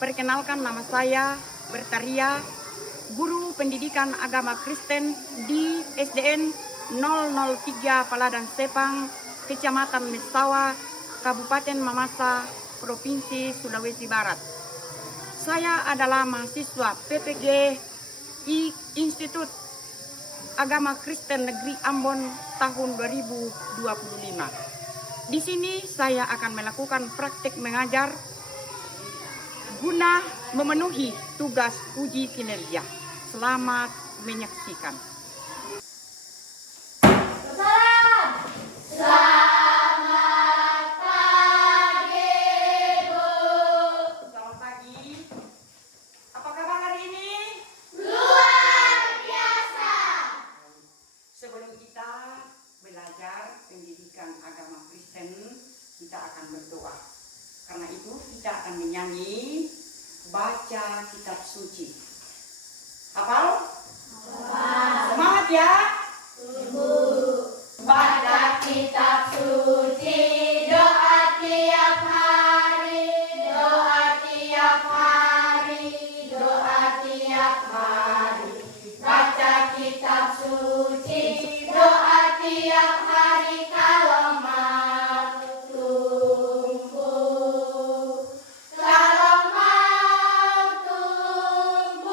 Perkenalkan, nama saya Bertaria, guru pendidikan agama Kristen di SDN 003 Paladan Sepang, Kecamatan Mestawa, Kabupaten Mamasa, Provinsi Sulawesi Barat. Saya adalah mahasiswa PPG Institut Agama Kristen Negeri Ambon tahun 2025. Di sini saya akan melakukan praktik mengajar guna memenuhi tugas uji kinerja. Selamat menyaksikan. Selamat pagi, Bu. Selamat pagi. Apa kabar hari ini? Luar biasa. Sebelum kita belajar pendidikan agama Kristen, kita akan berdoa. Karena itu kita akan menyanyi baca kitab suci. Hafal? Semangat ya. Baca kitab suci, doa tiap hari, doa tiap hari, doa tiap hari. Baca kitab suci, doa tiap hari kalau mau tumbuh. Kalau mau tumbuh,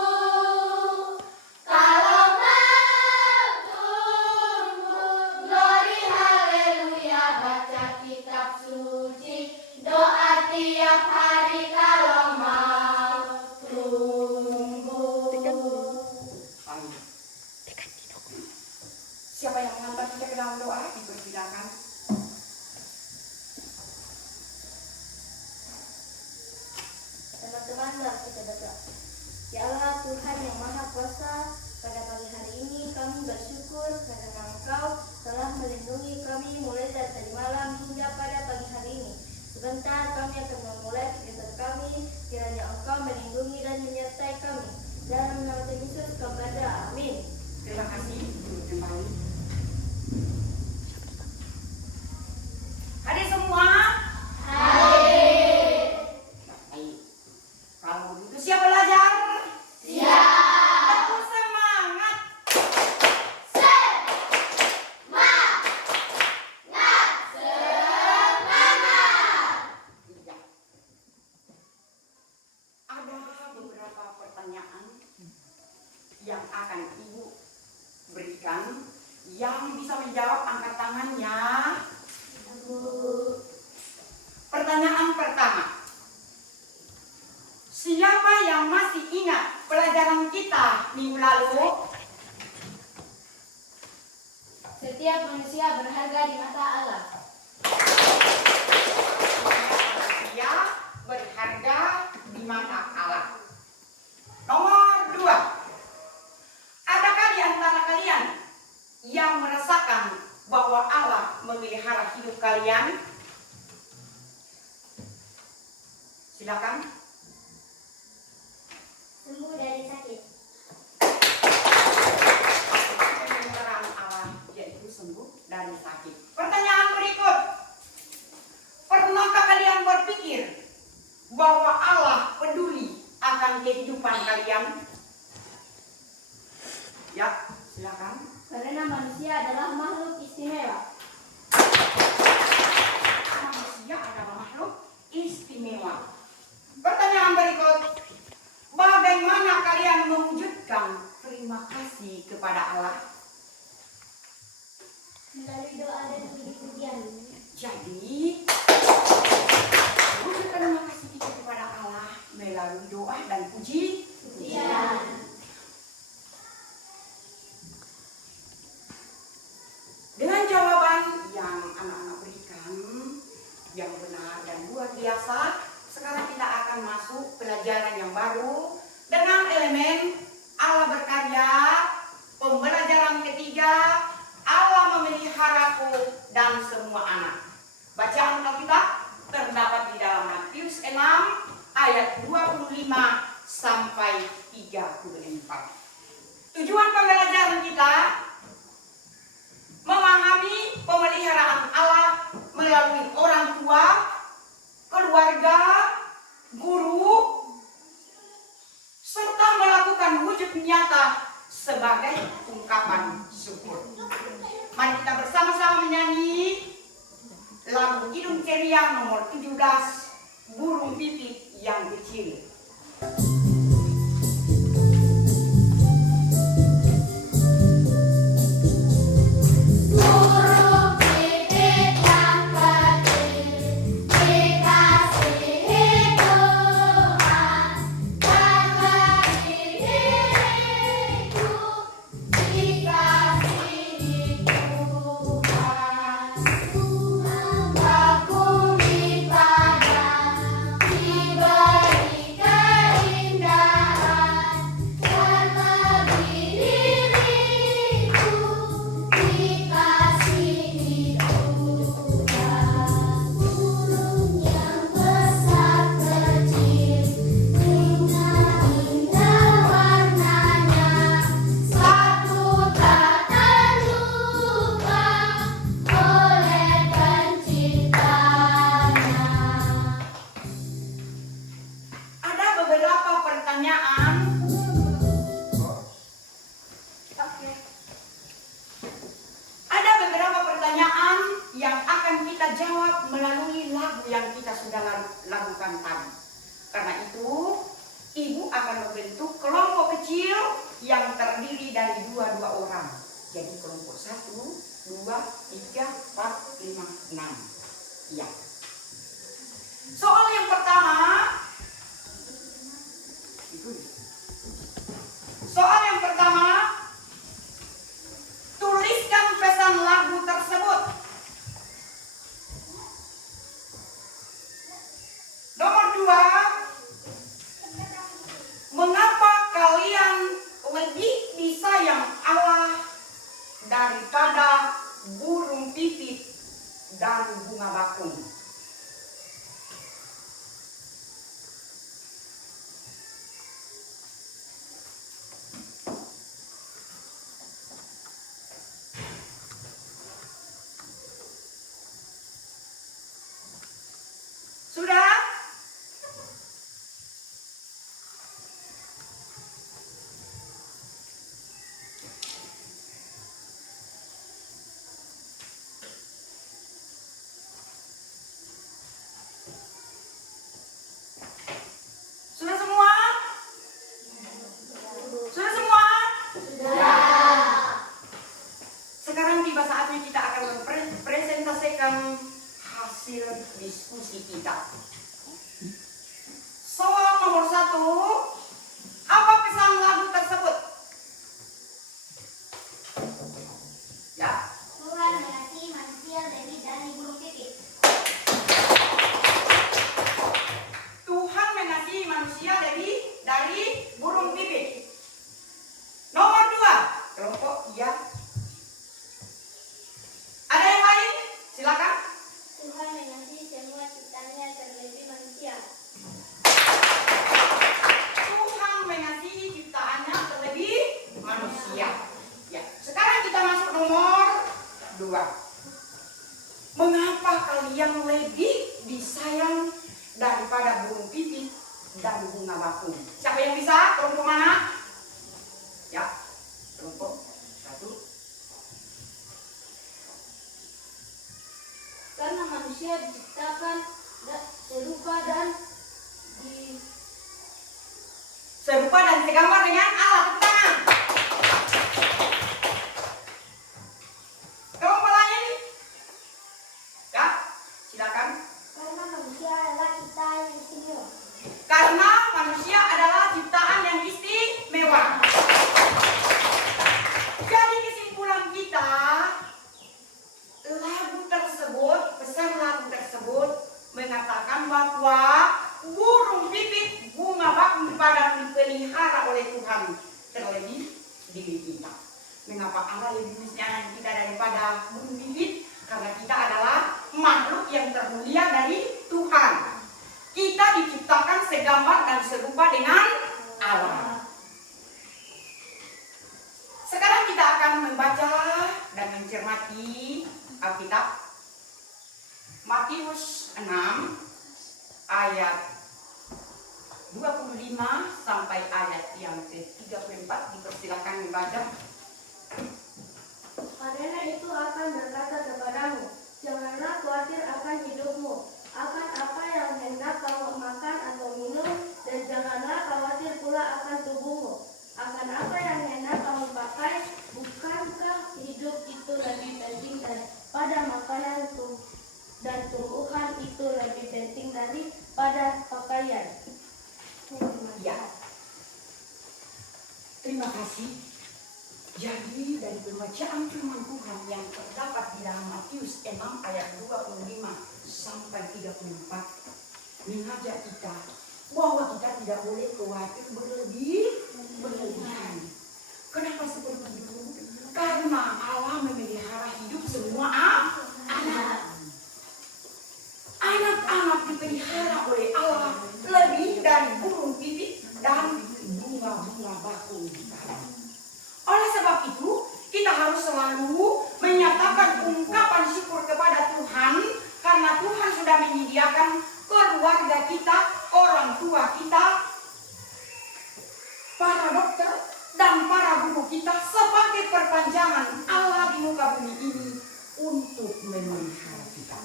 kalau mau tumbuh, glory haleluya. Baca kitab suci, doa tiap hari kalau mau tumbuh. Ayo. Siapa yang mengantar kita ke dalam doa? Dipersilakan. Teman-teman, mari kita berdoa. Ya Allah Tuhan yang Maha Kuasa, pada pagi hari ini kami bersyukur karena Engkau telah melindungi kami mulai dari tadi malam hingga pada pagi hari ini. Sebentar kami akan memulai kegiatan kami, kiranya Engkau melindungi dan menyertai kami. Dalam nama Tuhan Yesus kami berdoa. Amin. Terima kasih. Kembali. Hadir semua. Hadir. Baik. Kalau begitu siap belajar? Siap. Aku semangat. Iya. Ada beberapa pertanyaan yang akan Ibu berikan. Yang bisa menjawab angkat tangannya. Pertanyaan pertama. Siapa yang masih ingat pelajaran kita minggu lalu? Setiap manusia berharga di mata Allah. Manusia berharga di mata Allah. Nomor 2. Adakah di antara kalian yang merasakan bahwa Allah memelihara hidup kalian? Silakan. Sembuh dari sakit. Pemeliharaan Allah yaitu sembuh dari sakit. Pertanyaan berikut. Pernahkah kalian berpikir bahwa Allah peduli akan kehidupan kalian? Ya, silakan. Karena manusia adalah makhluk istimewa. Manusia adalah makhluk istimewa. Pertanyaan berikut. Bagaimana kalian mewujudkan terima kasih kepada Allah? Melalui doa dan puji-pujian. Jadi, wujud terima kasih kita kepada Allah melalui doa dan puji-pujian. Dengan jawaban yang anak-anak berikan, yang benar dan luar biasa, sekarang kita akan masuk pelajaran yang baru dengan elemen Allah berkarya, pembelajaran ketiga, Allah memeliharaku dan semua anak. Bacaan Alkitab terdapat di dalam Matius 6 ayat 25 sampai 34. Tujuan pembelajaran kita memahami pemeliharaan Allah melalui orang tua, keluarga, guru, syukur. Mari kita bersama-sama menyanyi lagu Hidung Ceria nomor 17, Burung Pipit yang Kecil. Melalui lagu yang kita sudah lakukan tadi. Karena itu, ibu akan membentuk kelompok kecil yang terdiri dari 2 orang. Jadi kelompok 1, 2, 3, 4, 5, 6. Ya. Soal yang pertama, tuliskan pesan lagu tersebut. Nomor 2, mengapa kalian lebih disayang Allah daripada burung pipit dan bunga bakung? Sudah? Sudah semua? Sudah semua? Sudah. Sekarang tiba saatnya kita akan mempresentasikan hasil diskusi kita. Soal nomor 1, apa pesan lagu tersebut? Ya. Tuhan mengasihi manusia lebih dari burung pipit. Tuhan mengasihi manusia lebih dari burung pipit. Nomor 2, kelompok ya. Ada yang lain? Silakan. Tuhan mengasihi semua ciptaannya terlebih manusia. Tuhan mengasihi ciptaannya terlebih manusia. Ya, sekarang kita masuk nomor 2. Mengapa kalian lebih disayang daripada burung pipit dan bunga bakung? Siapa yang bisa? Kelompok mana? Ya, kelompok 1. Karena manusia diciptakan serupa dan segambar dengan Allah. Tepuk tangan. Kelompok lain? Kak, silakan. karena manusia adalah ciptaan yang istimewa. Karena manusia adalah ciptaan yang istimewa. Jadi kesimpulan kita, pesan lagu tersebut mengatakan bahwa burung pipit, bunga bakung dipelihara oleh Tuhan terlebih diri kita. Mengapa Allah lebih menyayangi kita daripada burung pipit? Karena kita adalah makhluk yang termulia dari Tuhan. Kita diciptakan segambar dan serupa dengan Allah. Sekarang kita akan membaca dan mencermati Alkitab. Matius 6 ayat 25 sampai ayat yang ke-34. Dipersilakan membaca. Karena itu akan berkata kepadamu, janganlah khawatir akan hidupmu, akan apa yang hendak kamu makan atau minum, dan janganlah khawatir pula akan tubuhmu, akan apa yang hendak kamu pakai. Bukankah hidup itu lebih penting daripada makanan dan tumbuhan itu lebih penting daripada pakaian? Ya. Terima kasih. Jadi dari pembacaan firman Tuhan yang terdapat di dalam Matius 6 ayat 25 sampai 34 mengajak kita bahwa kita tidak boleh khawatir berlebihan. Kenapa seperti itu? Karena Allah memelihara hidup semua anak. Anak-anak dipelihara oleh Allah lebih dari burung pipit dan bunga-bunga bakung. Oleh sebab itu, kita harus selalu menyatakan ungkapan syukur kepada Tuhan karena Tuhan sudah menyediakan keluarga kita, orang tua kita, para dokter, dan para guru kita sebagai perpanjangan Allah di muka bumi ini untuk memelihara kita.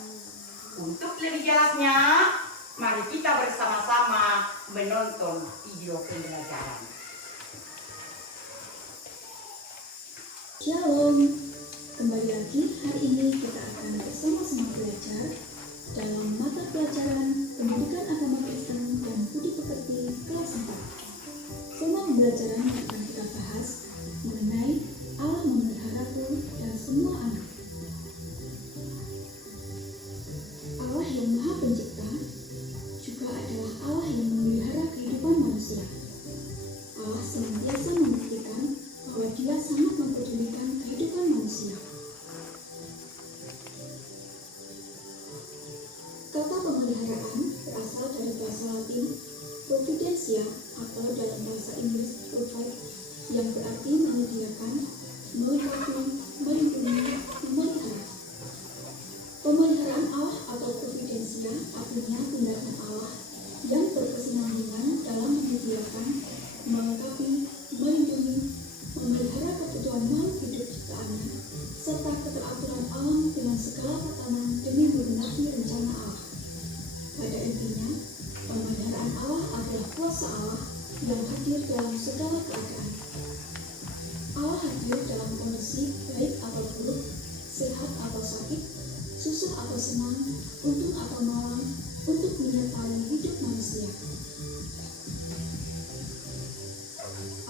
Untuk lebih jelasnya, mari kita bersama-sama menonton video pembelajaran. Shalom, kembali lagi hari ini kita akan bersama-sama belajar dalam mata pelajaran Pendidikan Agama Kristen dan Budi Pekerti kelas 4. Tema pembelajaran yang akan kita bahas mengenai Allah memeliharaku dan semua anak. Allah yang Maha Pencipta juga adalah Allah yang memelihara kehidupan manusia. Allah senantiasa membuktikan bahwa Dia sangat mempedulikan kehidupan manusia. Kata pemeliharaan berasal dari bahasa Latin providentia atau dalam bahasa Inggris provide, yang berarti menyediakan, melengkapi, melindungi, memelihara. Pemeliharaan Allah atau providentia artinya tindakan Allah yang berkesinambungan dalam menyediakan, melengkapi, melindungi, memelihara kebutuhan makhluk hidup ciptaannya, serta keteraturan alam dengan segala tatanan demi menggenapi rencana Allah. Pada intinya, pemeliharaan Allah adalah kuasa Allah yang hadir dalam segala keadaan. Allah hadir dalam kondisi baik atau buruk, sehat atau sakit, susah atau senang, untung atau malang, untuk menyertai hidup manusia.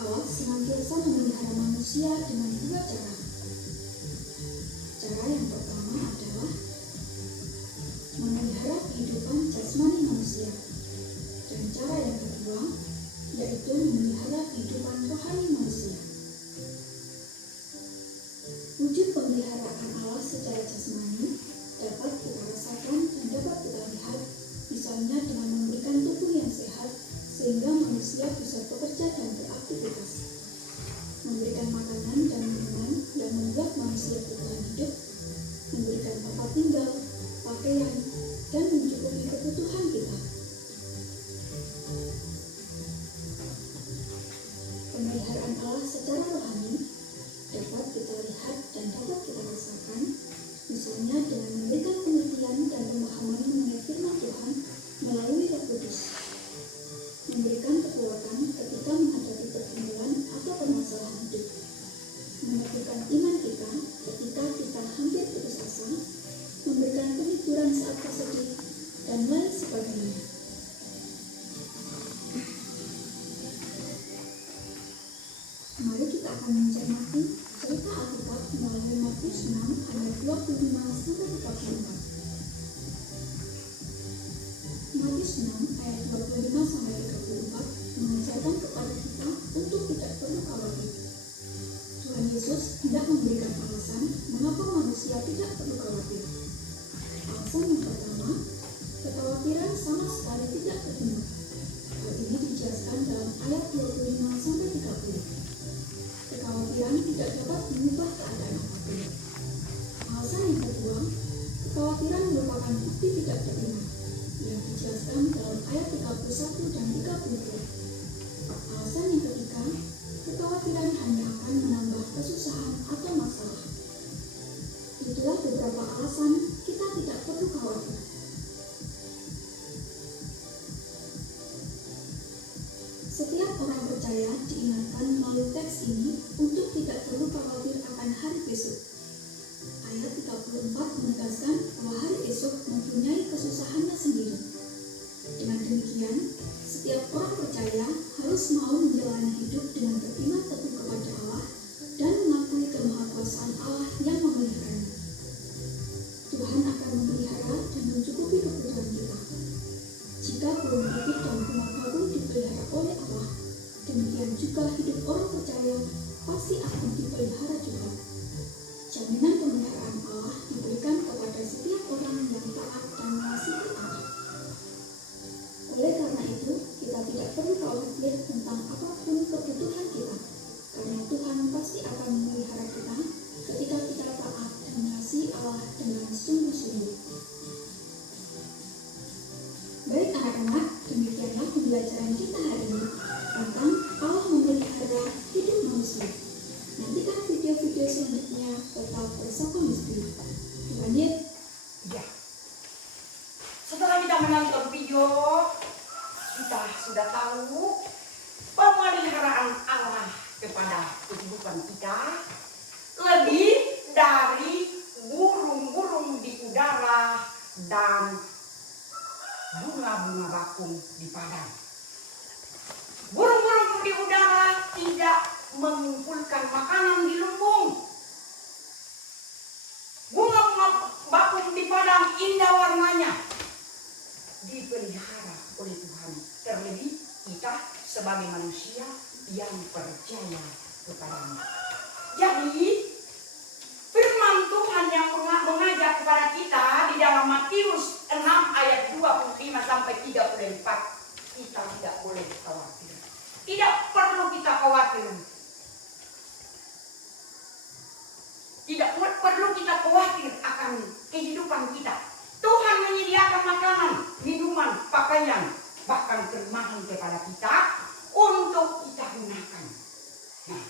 Allah senantiasa memelihara manusia dengan dua cara. Cara yang pertama adalah memelihara kehidupan jasmani manusia, dan cara yang kedua yaitu memelihara kehidupan rohani manusia. Wujud pemeliharaan Allah secara jasmani dapat kita rasakan dan dapat kita lihat, misalnya dengan memberikan tubuh yang sehat sehingga manusia bisa bekerja dan beraktivitas, memberikan makanan dan minuman yang membuat manusia bertahan hidup, memberikan tempat tinggal, pakaian, dan mencukupi kebutuhan kita. Pemeliharaan Allah secara rohani dapat kita lihat dan dapat kita rasakan, misalnya dengan memberikan pengertian dan pemahaman mengenai firman Tuhan melalui Roh Kudus, memberikan kekuatan ketika menghadapi pergumulan atau permasalahan hidup, meneguhkan iman kita ketika kita hampir putus asa, memberikan penghiburan saat bersedih, dan lain sebagainya. Mari kita akan mencermati cerita Alkitab melalui Matius 6 ayat 25 sampai 34. Matius 6 ayat 25 sampai 34 mengajarkan kepada kita untuk tidak perlu khawatir. Tuhan Yesus tidak memberikan alasan mengapa manusia tidak perlu khawatir. Alasan yang pertama, kekhawatiran sama sekali tidak berguna. Hal ini dijelaskan dalam ayat 25 sampai 30. Kekhawatiran tidak dapat mengubah keadaan apapun. Alasan yang kedua, kekhawatiran merupakan bukti tidak beriman, yang dijelaskan dalam ayat 31 dan 32. Alasan yang ketiga, kekhawatiran hanya akan menambah kesusahan atau masalah, Itulah beberapa alasan kita tidak perlu khawatir. Setiap orang percaya diingatkan melalui teks ini untuk tidak perlu khawatir akan hari besok. Ayat 34 menegaskan bahwa hari esok mempunyai kesusahannya sendiri. Dengan demikian, setiap orang percaya harus mau menjalani hidup dengan beriman teguh kepada Allah dan mengakui kemahakuasaan Allah yang memeliharanya. Tuhan akan memelihara dan mencukupi kebutuhan kita. Jika burung pipit dan bunga bakung dipelihara oleh Allah, demikian juga hidup orang percaya pasti akan dipelihara juga. Jaminan pemeliharaan Allah diberikan kepada setiap orang yang taat dan mengasihi Allah. Oleh karena itu, kita tidak perlu khawatir tentang apapun kebutuhan kita, karena Tuhan pasti akan memelihara kita ketika kita taat dan mengasihi Allah dengan sungguh-sungguh. Baik anak-anak, demikianlah pembelajaran kita hari ini tentang Allah memelihara hidup manusia. Nantikan video-video selanjutnya tetap bersama Misti. Tuhan Yesus. Ya. Setelah kita menonton video, kita sudah tahu pemeliharaan Allah kepada kehidupan kita lebih dari burung-burung di udara dan bunga-bunga bakung di padang. Burung-burung di udara tidak mengumpulkan makanan di lumbung. Bunga-bunga bakung di padang indah warnanya, dipelihara oleh Tuhan. Terlebih kita sebagai manusia yang percaya kepada-Nya. Jadi firman Tuhan yang mengajak kepada kita di dalam Matius 6 ayat 25 sampai 34, kita tidak boleh khawatir. Tidak perlu kita khawatir. Tidak perlu kita khawatir akan kehidupan kita. Tuhan menyediakan makanan, minuman, pakaian, bahkan termahan kepada kita untuk kita gunakan. Nah,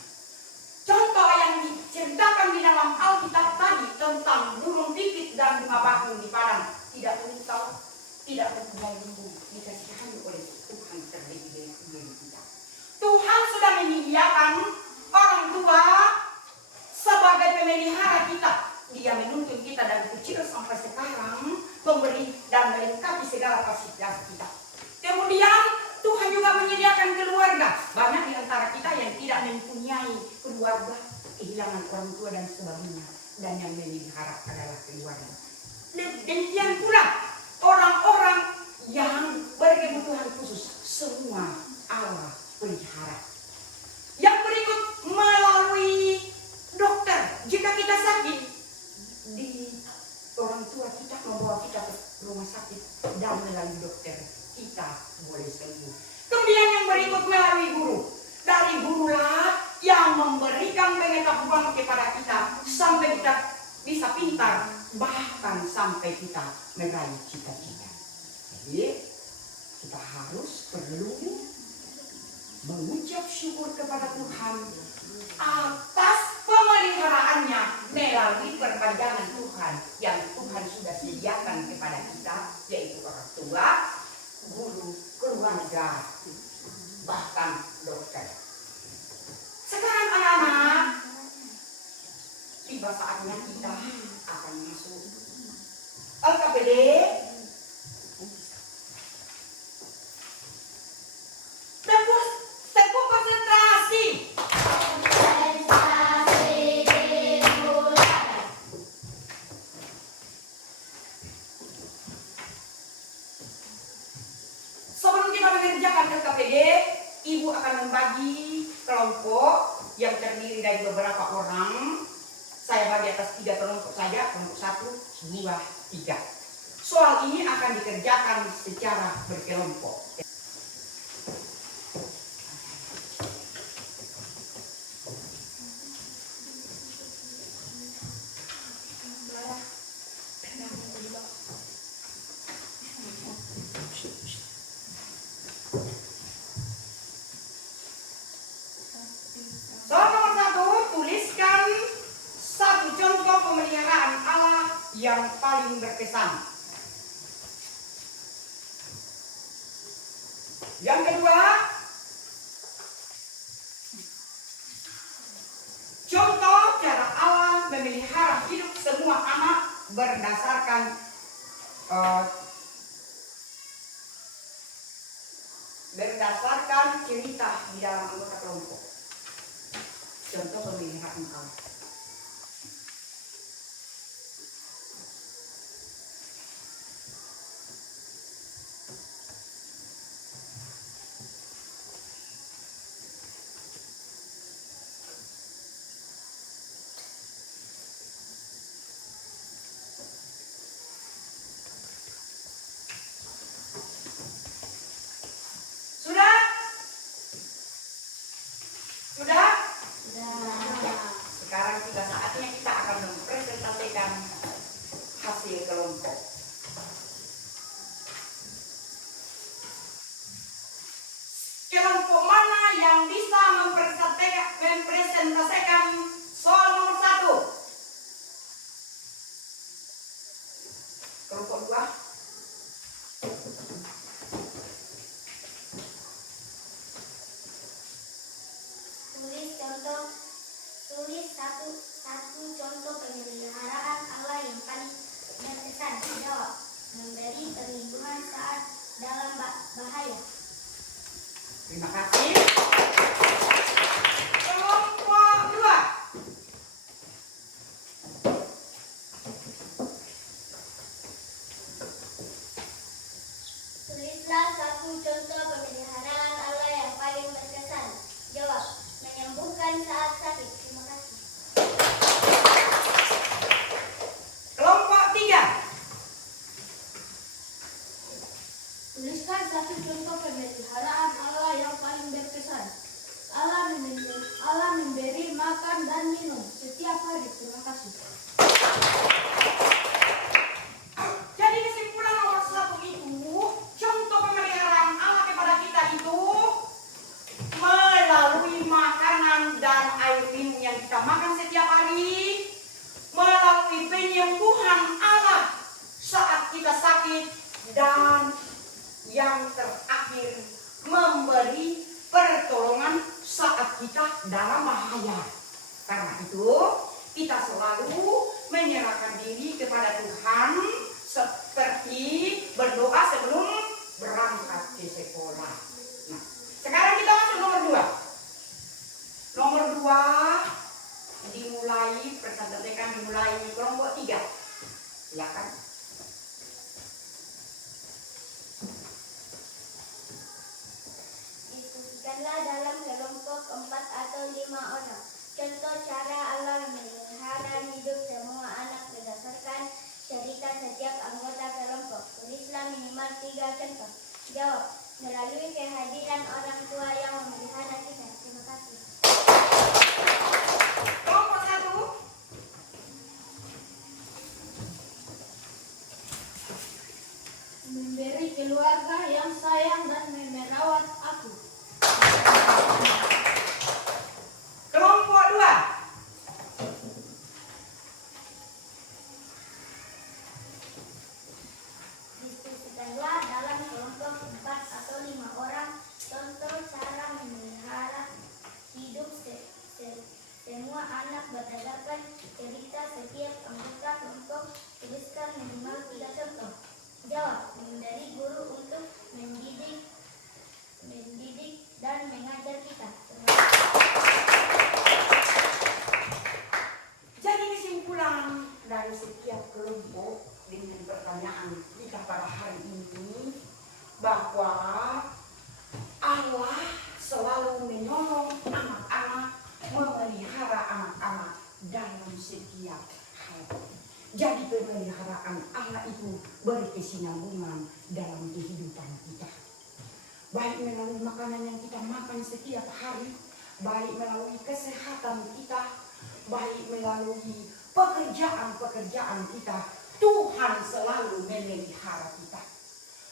contoh yang diceritakan di dalam Alkitab tadi tentang burung pipit dan bunga bakung di padang tidak menyesal, tidak mempunyai lumbung, dikasihani oleh Tuhan terlebih dari kita. Tuhan sudah menyediakan orang tua sebagai pemelihara kita. Dia menuntun kita dari kecil sampai sekarang, memberi dan melengkapi segala fasilitas kita. Kemudian Tuhan juga menyediakan keluarga. Banyak di antara kita yang tidak mempunyai keluarga, kehilangan orang tua dan sebagainya. Dan yang memelihara adalah keluarga. Demikian pula orang-orang yang berkebutuhan khusus, semua Allah pelihara. Yang berikut melalui dokter. Jika kita sakit, di orang tua kita membawa kita ke rumah sakit dan melalui dokter kita boleh sembuh. Kemudian yang berikut melalui guru. Dari gurulah yang memberikan pengetahuan kepada kita sampai kita bisa pintar, bahkan sampai kita meraih cita-cita. Jadi kita perlu mengucap syukur kepada Tuhan atas pemeliharaannya melalui perpanjangan Tuhan yang Tuhan sudah sediakan kepada kita, yaitu orang tua, guru, keluarga, bahkan dokter. Sekarang anak-anak, tiba saatnya kita akan masuk LKPD. Tepuk konsentrasi. Sebelum kita mengerjakan LKPD, Ibu akan membagi kelompok yang terdiri dari beberapa orang. Saya bagi atas 3 kelompok saja, kelompok 1, 2, 3. Soal ini akan dikerjakan secara berkelompok. Soal nomor 1, tuliskan satu contoh pemeliharaan paling berkesan. Yang kedua, contoh cara Allah memelihara hidup semua anak berdasarkan cerita di dalam anggota kelompok. Contoh pemeliharaan Allah. Sudah? Sekarang sudah saatnya kita akan mempresentasikan hasil kelompok. Kelompok mana yang bisa mempresentasikan soal nomor 1? Kelompok 2? Tulis satu contoh pemeliharaan Allah yang paling berkesan. Jawab. Memberi perlindungan saat dalam bahaya. Terima kasih. Kelompok 2. Tulislah satu contoh pemeliharaan Allah yang paling berkesan. Jawab. Menyembuhkan saat sakit. Terima kasih. Kelompok 3. Tuliskan satu contoh pemeliharaan Allah yang paling berkesan. Allah memberi makan dan minum setiap hari. Terima kasih. Jadi kesimpulan nomor 1 itu, contoh pemeliharaan Allah kepada kita itu melalui makanan dan air minum yang kita makan setiap hari, melalui penyembuhan Allah saat kita sakit, dan yang terakhir memberi pertolongan saat kita dalam bahaya. Karena itu kita selalu menyerahkan diri kepada Tuhan seperti berdoa sebelum berangkat ke sekolah. Nah, sekarang kita masuk nomor 2. Nomor 2 dimulai kelompok 3. Silakan. Diskusikanlah dalam kelompok 4 atau 5 orang. Contoh cara Allah memelihara hidup semua anak berdasarkan cerita setiap anggota kelompok. Tulislah minimal 3 contoh. Jawab. Melalui kehadiran orang tua yang memelihara kita. Terima kasih. Kelompok 1. Memberi keluarga yang sayang dan merawat aku. Kelompok 2. Diskusikanlah dalam kelompok 4 atau 5 orang contoh cara memelihara hidup semua anak berdasarkan cerita setiap anggota kelompok. Tuliskan minimal 3 contoh. Jawab. Dari guru untuk mendidik dan mengajar kita. Jadi kesimpulan dari setiap kelompok dengan pertanyaan kita pada hari ini bahwa Allah selalu menolong anak-anak, memelihara anak-anak dalam setiap hal. Jadi pemeliharaan Allah itu berkesinambungan dalam kehidupan kita. Baik melalui makanan yang kita makan setiap hari, baik melalui kesehatan kita, baik melalui pekerjaan-pekerjaan kita, Tuhan selalu memelihara kita.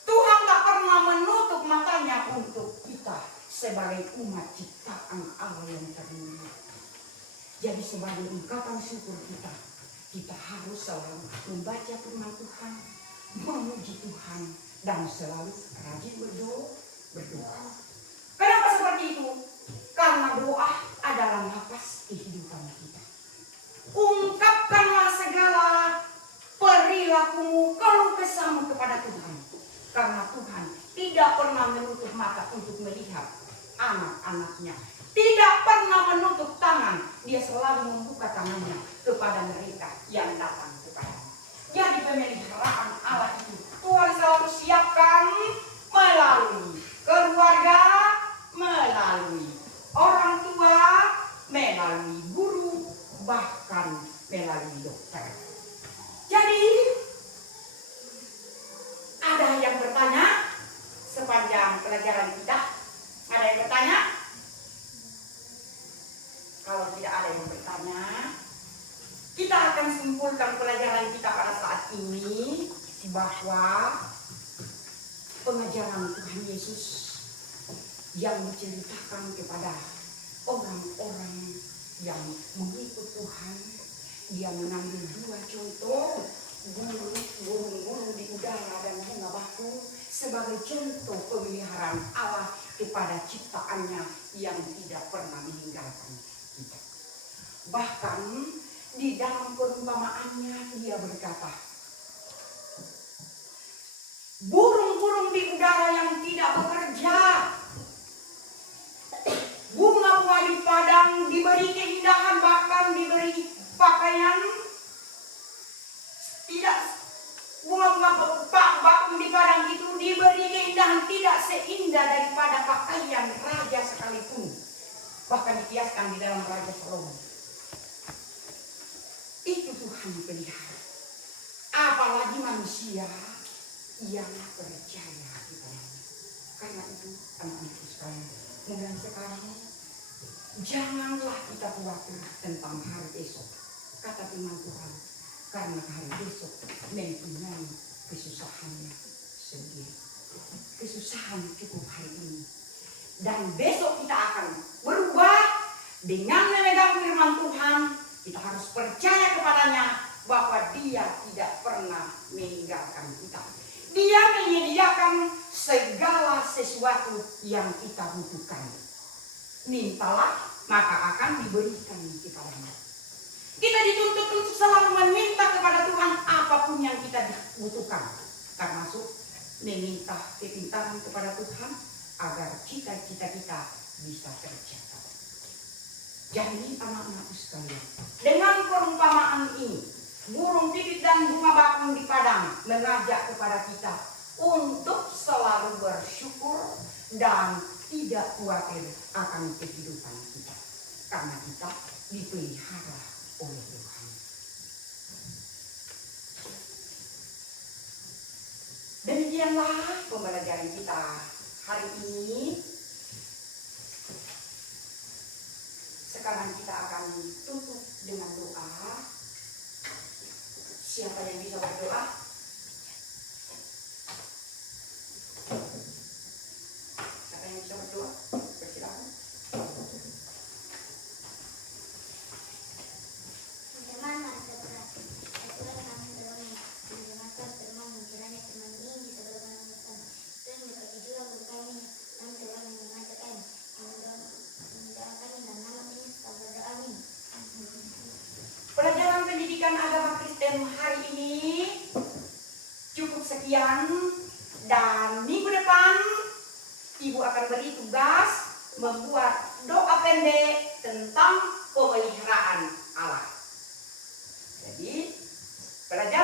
Tuhan tak pernah menutup matanya untuk kita sebagai umat ciptaan Allah yang termulia. Jadi sebagai ungkapan syukur kita, kita harus selalu membaca firman Tuhan, memuji Tuhan, dan selalu rajin berdoa. Kenapa seperti itu? Karena doa adalah nafas kehidupan kita. Ungkapkanlah segala perilakumu kalau kesama kepada Tuhan. Karena Tuhan tidak pernah menutup mata untuk melihat anak-anaknya. Tidak pernah menutup tangan. Dia selalu membuka tangannya kepada mereka yang datang kepadanya. Jadi pemeliharaan Allah itu Tuhan selalu siapkan melalui keluarga, melalui orang tua, melalui guru, bahkan melalui dokter. Jadi ada yang bertanya sepanjang pelajaran kita? Ada yang bertanya? Kalau tidak ada yang bertanya, kita akan simpulkan pelajaran kita pada saat ini bahwa pengajaran Tuhan Yesus yang diceritakan kepada orang-orang yang mengikut Tuhan, dia mengambil dua contoh, burung-burung di udara dan bunga bakung sebagai contoh pemeliharaan Allah kepada ciptaannya yang tidak pernah meninggalkan kita. Bahkan di dalam perumpamaannya dia berkata, burung-burung di udara yang tidak bekerja, bunga-bunga di padang diberi keindahan, bahkan diberi pakaian, tidak bunga-bunga bakung di padang itu diberi keindahan tidak seindah daripada pakaian raja sekalipun, bahkan dikiaskan di dalam Raja Salomo. Itu Tuhan pelihara. Apalagi manusia yang percaya kepadanya. Karena itu anak-anakku sekalian, mulai sekarang janganlah kita khawatir tentang hari esok. Kata firman Tuhan, karena hari esok mempunyai kesusahannya sendiri. Kesusahan cukup hari ini, dan besok kita akan berubah dengan memegang firman Tuhan. Kita harus percaya kepadanya bahwa dia tidak pernah meninggalkan kita. Dia menyediakan segala sesuatu yang kita butuhkan. Mintalah, maka akan diberikan kepadanya. Kita dituntut untuk selalu meminta kepada Tuhan apapun yang kita butuhkan, termasuk meminta kepintaran kepada Tuhan agar cita-cita kita bisa tercapai. Jadi anak-anakku sekalian, dengan perumpamaan ini, burung pipit dan bunga bakung di padang mengajak kepada kita untuk selalu bersyukur dan tidak khawatir akan kehidupan kita, karena kita dipelihara oleh Tuhan. Demikianlah pembelajaran kita hari ini. Sekarang kita akan tutup dengan doa. Siapa yang bisa berdoa? Siapa yang bisa berdoa? Persilakan. Pelajaran pendidikan agama Kristen hari ini cukup sekian, dan minggu depan Ibu akan beri tugas membuat doa pendek tentang pemeliharaan Allah. Jadi pelajaran